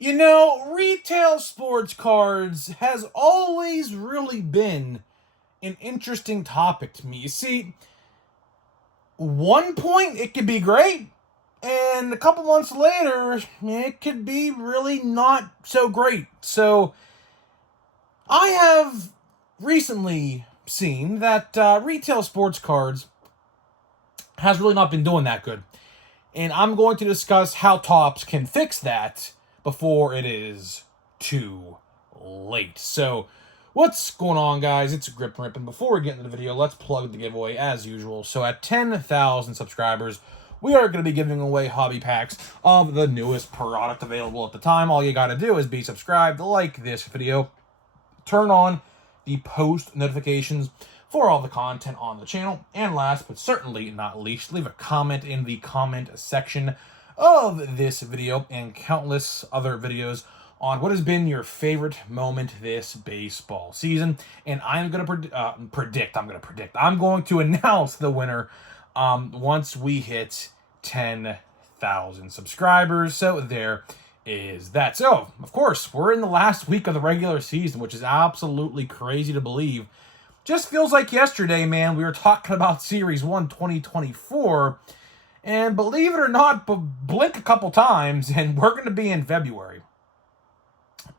You know, retail sports cards has always really been an interesting topic to me. You see, one point it could be great, and a couple months later, it could be really not so great. So, I have recently seen that retail sports cards has really not been doing that good. And I'm going to discuss how Topps can fix that before it is too late. So, what's going on, guys? It's Grip and Rip, and before we get into the video, let's plug the giveaway as usual. So, at 10,000 subscribers, we are going to be giving away hobby packs of the newest product available at the time. All you got to do is be subscribed, like this video, turn on the post notifications for all the content on the channel, and last but certainly not least, leave a comment in the comment section of this video and countless other videos on what has been your favorite moment this baseball season. And I'm going to predict. I'm going to announce the winner once we hit 10,000 subscribers. So there is that. So, of course, we're in the last week of the regular season, which is absolutely crazy to believe. Just feels like yesterday, man, we were talking about Series 1 2024, and believe it or not, blink a couple times, and we're going to be in February.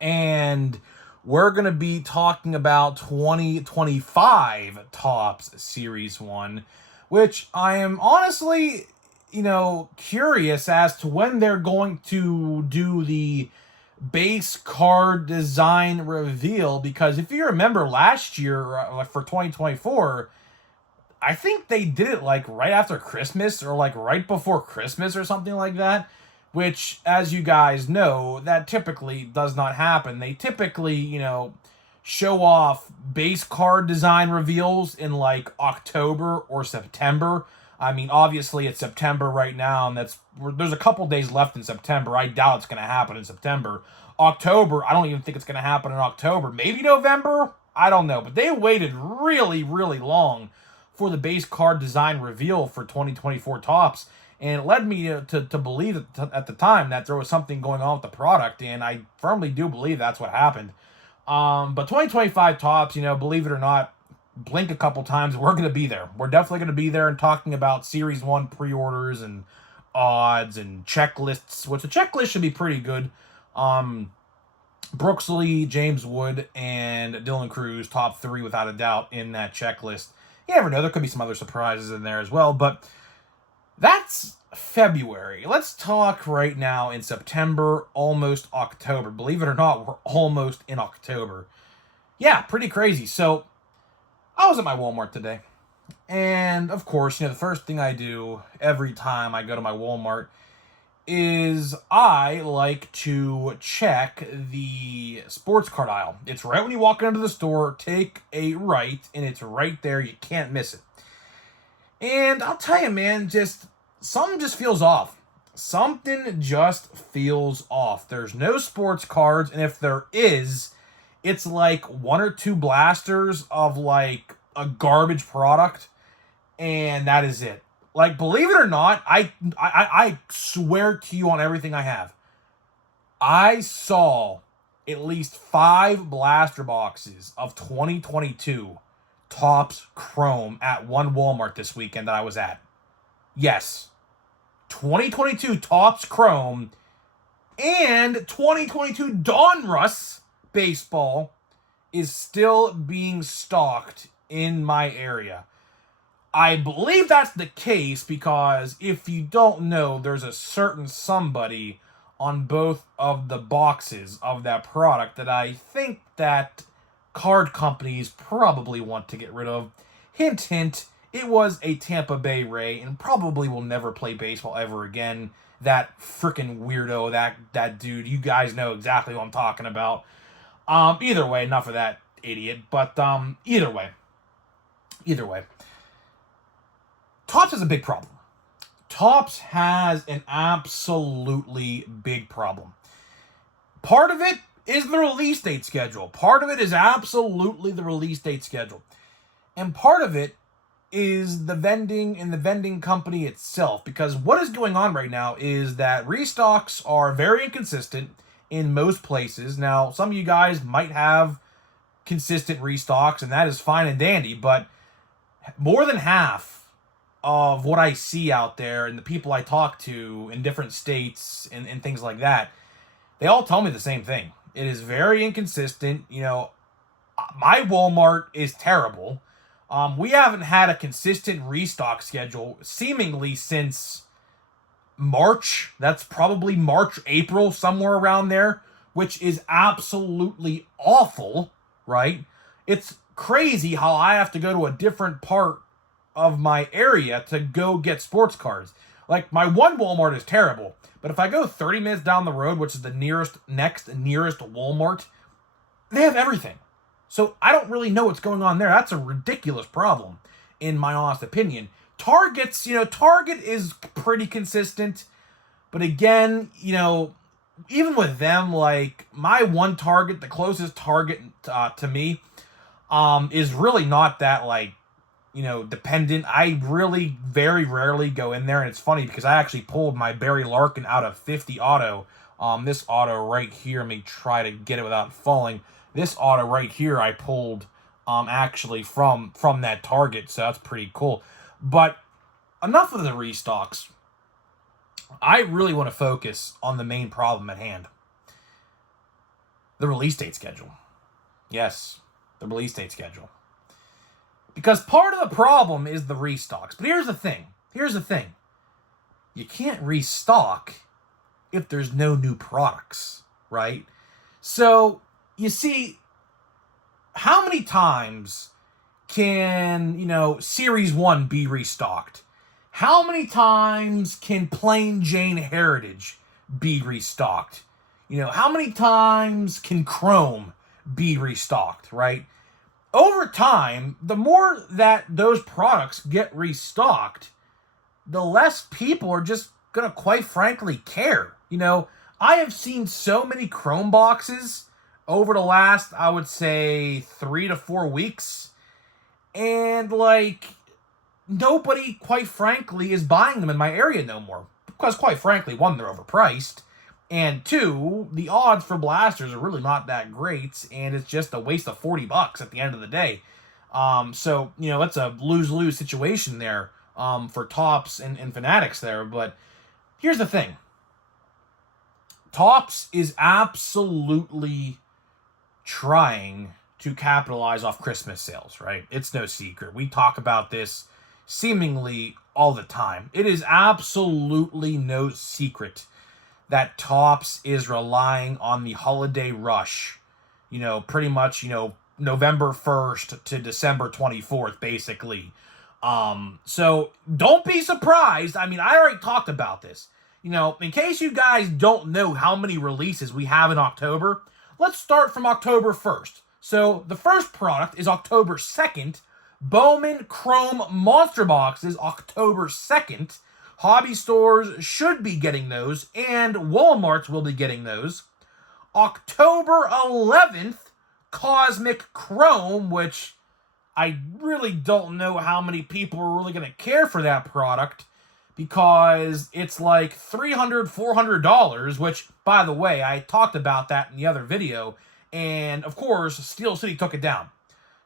And we're going to be talking about 2025 Topps Series 1, which I am honestly, curious as to when they're going to do the base card design reveal, because if you remember last year for 2024, I think they did it like right after Christmas or like right before Christmas or something like that, which, as you guys know, that typically does not happen. They typically, show off base card design reveals in like October or September. I mean, obviously it's September right now, and there's a couple days left in September. I doubt it's going to happen in September. October, I don't even think it's going to happen in October. Maybe November? I don't know. But they waited really, really long for the base card design reveal for 2024 Topps. And it led me to believe at the time that there was something going on with the product, and I firmly do believe that's what happened. But 2025 Topps, believe it or not, blink a couple times, we're going to be there. We're definitely going to be there and talking about Series 1 pre-orders and odds and checklists, which the checklist should be pretty good. Brooks Lee, James Wood, and Dylan Cruz, top three without a doubt in that checklist. You never know, there could be some other surprises in there as well, but that's February. Let's talk right now in September, almost October. Believe it or not, we're almost in October. Yeah, pretty crazy. So, I was at my Walmart today, and of course, the first thing I do every time I go to my Walmart is I like to check the sports card aisle. It's right when you walk into the store, take a right, and it's right there. You can't miss it. And I'll tell you, man, something just feels off. Something just feels off. There's no sports cards, and if there is, it's like one or two blasters of like a garbage product, and that is it. Like, believe it or not, I swear to you on everything I have, I saw at least 5 blaster boxes of 2022 Topps Chrome at one Walmart this weekend that I was at. Yes, 2022 Topps Chrome and 2022 Donruss baseball is still being stocked in my area. I believe that's the case because if you don't know, there's a certain somebody on both of the boxes of that product that I think that card companies probably want to get rid of. Hint, hint, it was a Tampa Bay Ray and probably will never play baseball ever again. That freaking weirdo, that dude, you guys know exactly what I'm talking about. Either way, enough of that idiot, but either way. Topps has a big problem. Topps has an absolutely big problem. Part of it is the release date schedule. Part of it is absolutely the release date schedule. And part of it is the vending and the vending company itself. Because what is going on right now is that restocks are very inconsistent in most places. Now, some of you guys might have consistent restocks, and that is fine and dandy, but more than half of what I see out there and the people I talk to in different states and things like that, they all tell me the same thing. It is very inconsistent. My Walmart is terrible. We haven't had a consistent restock schedule seemingly since March. That's probably March, April, somewhere around there, which is absolutely awful, right? It's crazy how I have to go to a different part of my area to go get sports cards. Like, my one Walmart is terrible, but if I go 30 minutes down the road, which is the nearest Walmart, they have everything. So I don't really know what's going on there. That's a ridiculous problem, in my honest opinion. Target is pretty consistent, but again, even with them, like, my one Target, the closest Target to me, is really not that, like, dependent. I really very rarely go in there, and it's funny because I actually pulled my Barry Larkin out of 50 auto. This auto right here, let me try to get it without falling. This auto right here I pulled actually from that Target, so that's pretty cool. But enough of the restocks. I really want to focus on the main problem at hand. The release date schedule. Yes, the release date schedule. Because part of the problem is the restocks. But here's the thing. You can't restock if there's no new products, right? So, you see, how many times can, Series 1 be restocked? How many times can Plain Jane Heritage be restocked? How many times can Chrome be restocked, right? Over time, the more that those products get restocked, the less people are just going to, quite frankly, care. I have seen so many Chrome boxes over the last, I would say, 3 to 4 weeks, and, like, nobody, quite frankly, is buying them in my area no more. Because, quite frankly, one, they're overpriced, and two, the odds for blasters are really not that great, and it's just a waste of $40 at the end of the day. So, it's a lose-lose situation there for Topps and Fanatics there. But here's the thing. Topps is absolutely trying to capitalize off Christmas sales, right? It's no secret. We talk about this seemingly all the time. It is absolutely no secret that Topps is relying on the holiday rush, pretty much, November 1st to December 24th, basically. So don't be surprised. I mean, I already talked about this. In case you guys don't know how many releases we have in October, let's start from October 1st. So the first product is October 2nd. Bowman Chrome Monster Boxes, October 2nd. Hobby stores should be getting those, and Walmarts will be getting those. October 11th, Cosmic Chrome, which I really don't know how many people are really going to care for that product because it's like $300, $400, which, by the way, I talked about that in the other video, and of course, Steel City took it down.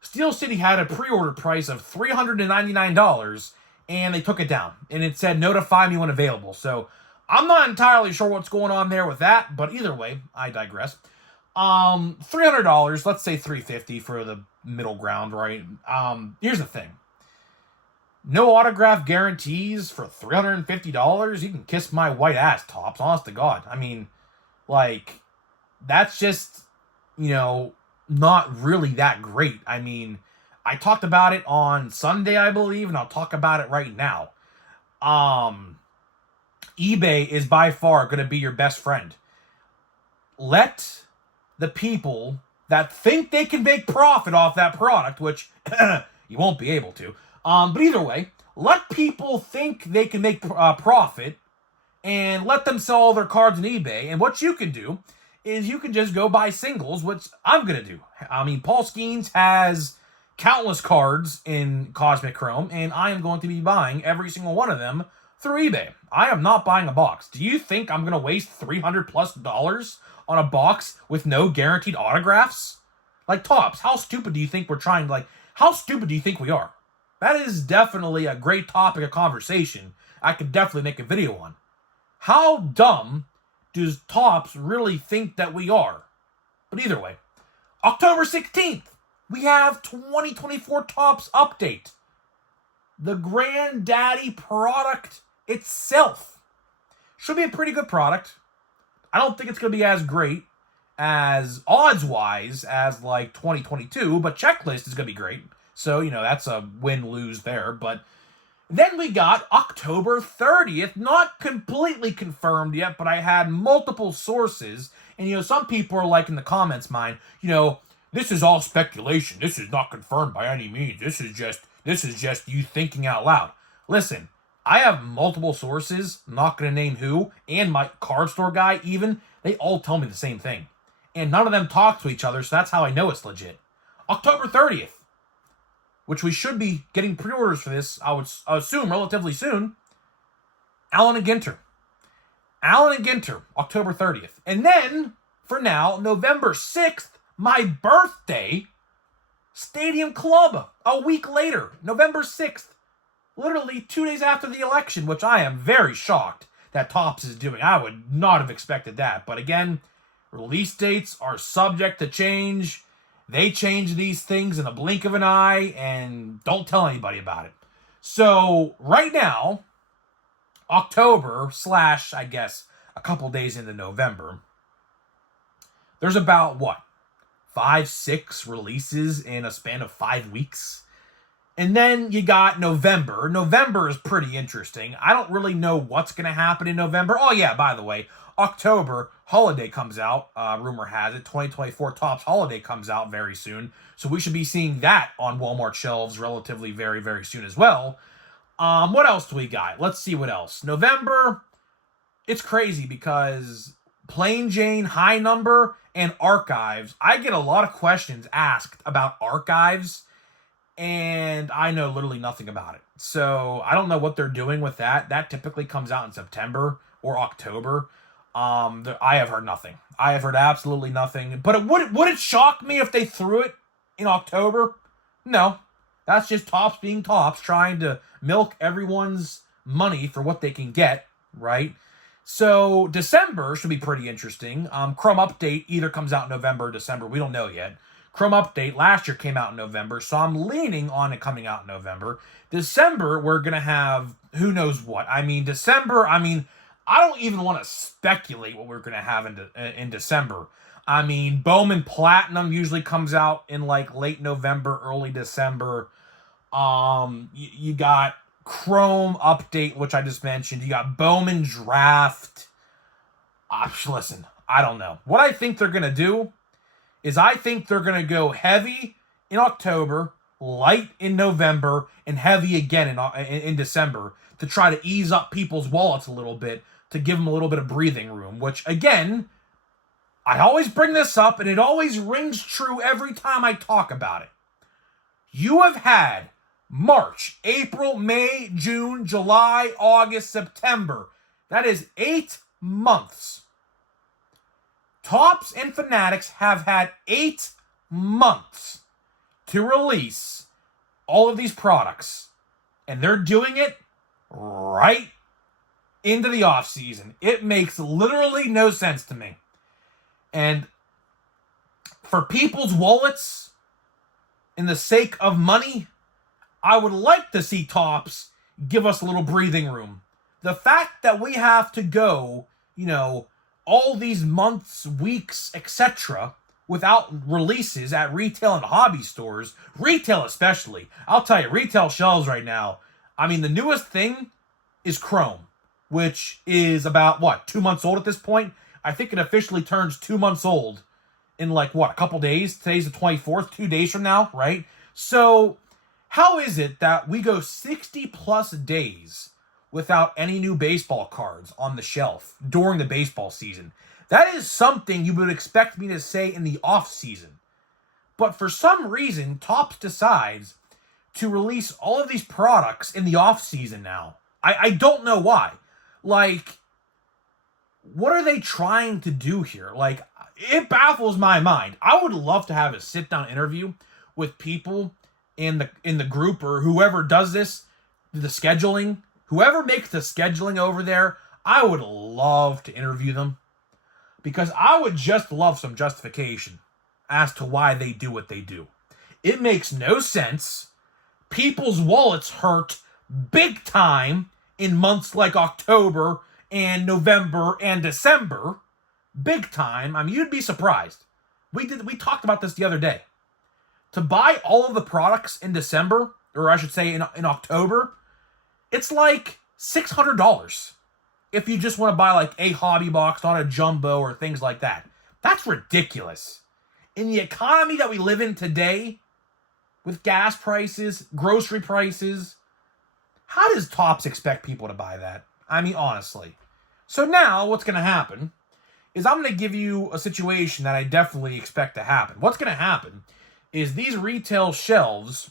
Steel City had a pre-order price of $399, and they took it down. And it said, notify me when available. So I'm not entirely sure what's going on there with that, but either way, I digress. $300, let's say $350 for the middle ground, right? Here's the thing. No autograph guarantees for $350? You can kiss my white ass, Topps, honest to God. I mean, like, that's just, not really that great. I mean, I talked about it on Sunday, I believe, and I'll talk about it right now. eBay is by far going to be your best friend. Let the people that think they can make profit off that product, which you won't be able to, but either way, let people think they can make profit and let them sell all their cards on eBay. And what you can do is you can just go buy singles, which I'm going to do. I mean, Paul Skeens has countless cards in Cosmic Chrome, and I am going to be buying every single one of them through eBay. I am not buying a box. Do you think I'm going to waste $300+ on a box with no guaranteed autographs? Like, Topps, how stupid do you think we're trying? Like, how stupid do you think we are? That is definitely a great topic of conversation I could definitely make a video on. How dumb does Topps really think that we are? But either way, October 16th, we have 2024 Topps update. The granddaddy product itself should be a pretty good product. I don't think it's going to be as great as odds-wise as like 2022, but checklist is going to be great. So, that's a win-lose there. But then we got October 30th, not completely confirmed yet, but I had multiple sources. And, some people are like in the comments, this is all speculation. This is not confirmed by any means. This is just you thinking out loud. Listen, I have multiple sources, I'm not going to name who, and my card store guy even, they all tell me the same thing. And none of them talk to each other, so that's how I know it's legit. October 30th, which we should be getting pre-orders for this, I would assume, relatively soon. Allen and Ginter. Allen and Ginter, October 30th. And then, for now, November 6th, my birthday, Stadium Club, a week later, November 6th. Literally 2 days after the election, which I am very shocked that Topps is doing. I would not have expected that. But again, release dates are subject to change. They change these things in a blink of an eye and don't tell anybody about it. So right now, October / I guess a couple days into November, there's about 5-6 releases in a span of 5 weeks. And then you got November. November is pretty interesting. I don't really know what's going to happen in November. Oh yeah, by the way, October, Holiday comes out. Rumor has it, 2024 Topps Holiday comes out very soon. So we should be seeing that on Walmart shelves relatively very, very soon as well. What else do we got? Let's see what else. November, it's crazy because Plain Jane, High Number, and Archives. I get a lot of questions asked about Archives, and I know literally nothing about it. So I don't know what they're doing with that. That typically comes out in September or October. I have heard nothing. I have heard absolutely nothing. But would it shock me if they threw it in October? No. That's just Topps being Topps, trying to milk everyone's money for what they can get, right? So December should be pretty interesting. Chrome Update either comes out in November or December. We don't know yet. Chrome Update last year came out in November, so I'm leaning on it coming out in November. December, we're going to have who knows what. December, I don't even want to speculate what we're going to have in December. Bowman Platinum usually comes out in like late November, early December. You got Chrome Update, which I just mentioned. You got Bowman Draft. Listen, I don't know. What I think they're going to do is I think they're going to go heavy in October, light in November, and heavy again in December to try to ease up people's wallets a little bit, to give them a little bit of breathing room, which, again, I always bring this up, and it always rings true every time I talk about it. You have had March, April, May, June, July, August, September. That is 8 months. Topps and Fanatics have had 8 months to release all of these products. And they're doing it right into the offseason. It makes literally no sense to me. And for people's wallets, in the sake of money, I would like to see Topps give us a little breathing room. The fact that we have to go, all these months, weeks, etc., without releases at retail and hobby stores, retail especially. I'll tell you, retail shelves right now, the newest thing is Chrome, which is about, 2 months old at this point? I think it officially turns 2 months old in a couple days? Today's the 24th, 2 days from now, right? So how is it that we go 60 plus days without any new baseball cards on the shelf during the baseball season? That is something you would expect me to say in the off season. But for some reason, Topps decides to release all of these products in the off season now. I don't know why. Like, what are they trying to do here? Like, it baffles my mind. I would love to have a sit-down interview with people in the group or whoever does this, the scheduling, whoever makes the scheduling over there. I would love to interview them because I would just love some justification as to why they do what they do. It makes no sense. People's wallets hurt big time in months like October and November and December. Big time. I mean, you'd be surprised. We talked about this the other day. To buy all of the products in December, or I should say in October, it's like $600 if you just want to buy like a hobby box, not a jumbo or things like that. That's ridiculous. In the economy that we live in today, with gas prices, grocery prices, how does Topps expect people to buy that? I mean, honestly. So now what's going to happen is I'm going to give you a situation that I definitely expect to happen. What's going to happen is these retail shelves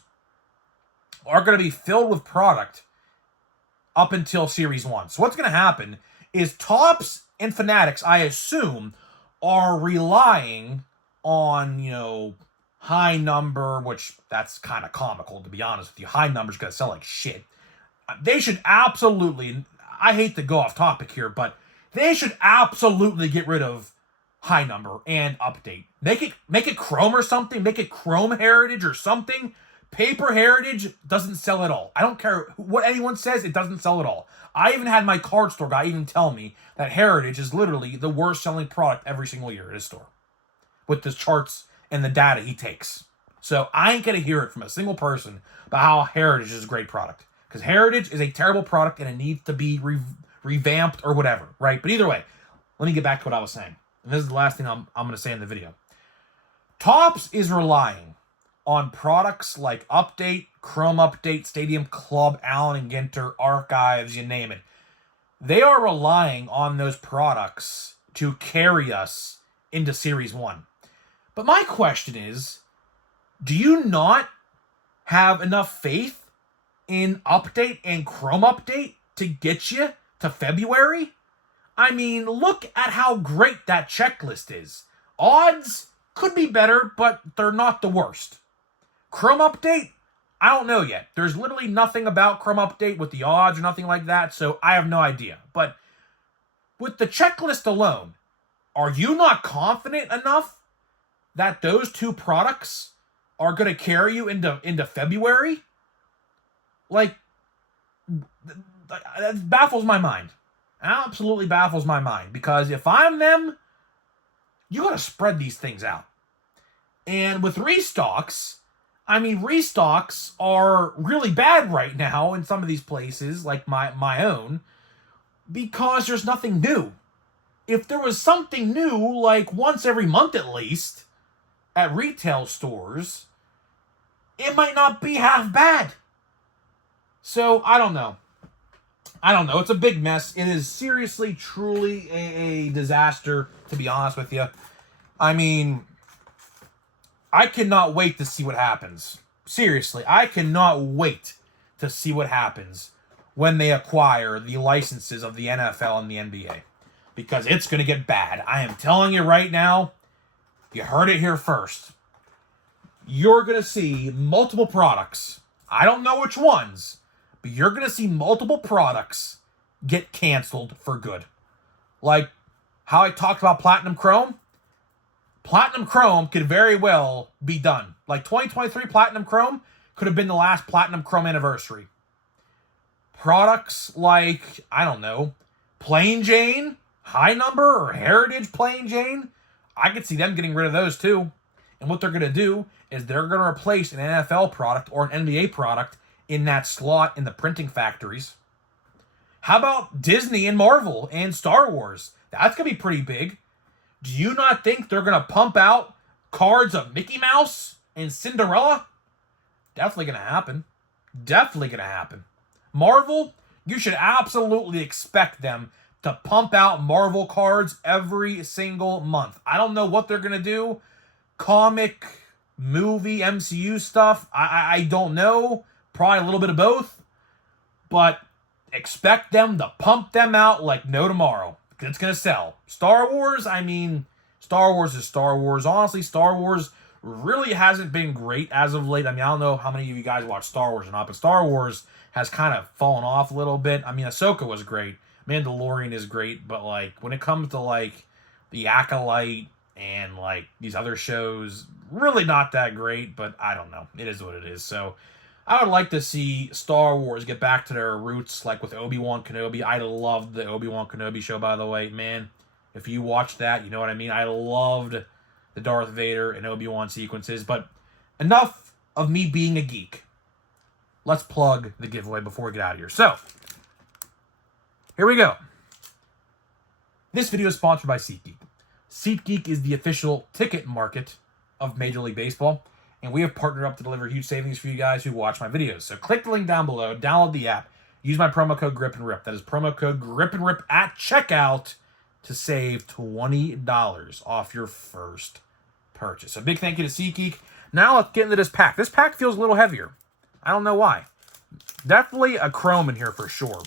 are going to be filled with product up until Series 1. So what's going to happen is Topps and Fanatics, I assume, are relying on, high number, which that's kind of comical, to be honest with you. High number's going to sell like shit. They should absolutely, I hate to go off topic here, but they should absolutely get rid of high number and update. Make it chrome or something. Make it chrome heritage or something. Paper heritage doesn't sell at all. I don't care what anyone says, it doesn't sell at all. I even had my card store guy even tell me that heritage is literally the worst selling product every single year at his store, with the charts and the data he takes. So I ain't gonna hear it from a single person about how heritage is a great product, because heritage is a terrible product and it needs to be revamped or whatever, right? But either way, let me get back to what I was saying. And this is the last thing I'm going to say in the video. Topps is relying on products like Update, Chrome Update, Stadium Club, Allen and Ginter, Archives, you name it. They are relying on those products to carry us into Series 1. But my question is, do you not have enough faith in Update and Chrome Update to get you to February? I mean, look at how great that checklist is. Odds could be better, but they're not the worst. Chrome Update, I don't know yet. There's literally nothing about Chrome Update with the odds or nothing like that, so I have no idea. But with the checklist alone, are you not confident enough that those two products are going to carry you into February? Like, that baffles my mind. Absolutely baffles my mind. Because if I'm them, you got to spread these things out. And with restocks, I mean, restocks are really bad right now in some of these places, like my own, because there's nothing new. If there was something new, like once every month at least, at retail stores, it might not be half bad. So, I don't know. It's a big mess. It is seriously, truly a disaster, to be honest with you. I mean, I cannot wait to see what happens. Seriously, I cannot wait to see what happens when they acquire the licenses of the NFL and the NBA. Because it's going to get bad. I am telling you right now, you heard it here first. You're going to see multiple products. I don't know which ones, but you're going to see multiple products get canceled for good. Like how I talked about Platinum Chrome. Platinum Chrome could very well be done. Like 2023 Platinum Chrome could have been the last Platinum Chrome anniversary. Products like, I don't know, Plain Jane, High Number, or Heritage Plain Jane, I could see them getting rid of those too. And what they're going to do is they're going to replace an NFL product or an NBA product in that slot in the printing factories. How about Disney and Marvel and Star Wars? That's going to be pretty big. Do you not think they're going to pump out cards of Mickey Mouse and Cinderella? Definitely going to happen. Definitely going to happen. Marvel, you should absolutely expect them to pump out Marvel cards every single month. I don't know what they're going to do. Comic, movie, MCU stuff, I don't know. Probably a little bit of both. But expect them to pump them out like no tomorrow. It's going to sell. Star Wars, I mean, Star Wars is Star Wars. Honestly, Star Wars really hasn't been great as of late. I mean, I don't know how many of you guys watch Star Wars or not, but Star Wars has kind of fallen off a little bit. I mean, Ahsoka was great. Mandalorian is great, but, like, when it comes to, like, The Acolyte and, like, these other shows, really not that great, but I don't know. It is what it is. So I would like to see Star Wars get back to their roots, like with Obi-Wan Kenobi. I loved the Obi-Wan Kenobi show, by the way. Man, if you watched that, you know what I mean? I loved the Darth Vader and Obi-Wan sequences, but enough of me being a geek. Let's plug the giveaway before we get out of here. So, here we go. This video is sponsored by SeatGeek. SeatGeek is the official ticket market of Major League Baseball, and we have partnered up to deliver huge savings for you guys who watch my videos. So click the link down below, download the app, use my promo code GRIPANDRIP. That is promo code GRIPANDRIP at checkout to save $20 off your first purchase. So big thank you to SeatGeek. Now let's get into this pack. This pack feels a little heavier. I don't know why. Definitely a chrome in here for sure.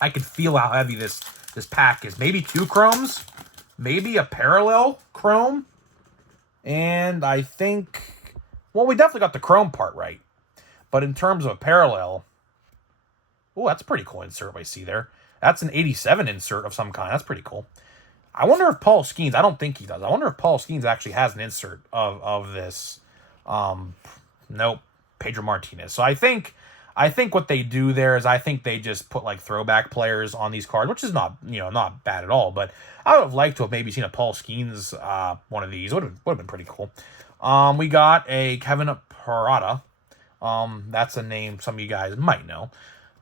I can feel how heavy this pack is. Maybe 2 chromes. Maybe a parallel chrome. And I think, well, we definitely got the chrome part right. But in terms of a parallel, oh, that's a pretty cool insert I see there. That's an 87 insert of some kind. That's pretty cool. I wonder if Paul Skeens, I don't think he does. I wonder if Paul Skeens actually has an insert of this. Nope, Pedro Martinez. So I think what they do there is I think they just put like throwback players on these cards, which is not not bad at all. But I would have liked to have maybe seen a Paul Skeens one of these. Would have been pretty cool. We got a Kevin Parada. That's a name some of you guys might know.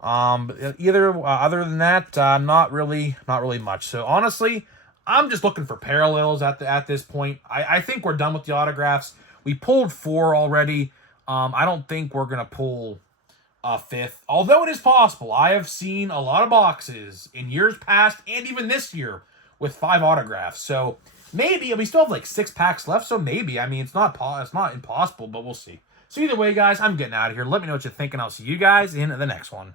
Other than that, not really much. So honestly, I'm just looking for parallels at this point. I think we're done with the autographs. We pulled 4 already. I don't think we're gonna pull a 5th, although it is possible. I have seen a lot of boxes in years past and even this year with 5 autographs. So maybe we still have like 6 packs left. So maybe, I mean, it's not impossible, but we'll see. So either way, guys, I'm getting out of here. Let me know what you think, and I'll see you guys in the next one.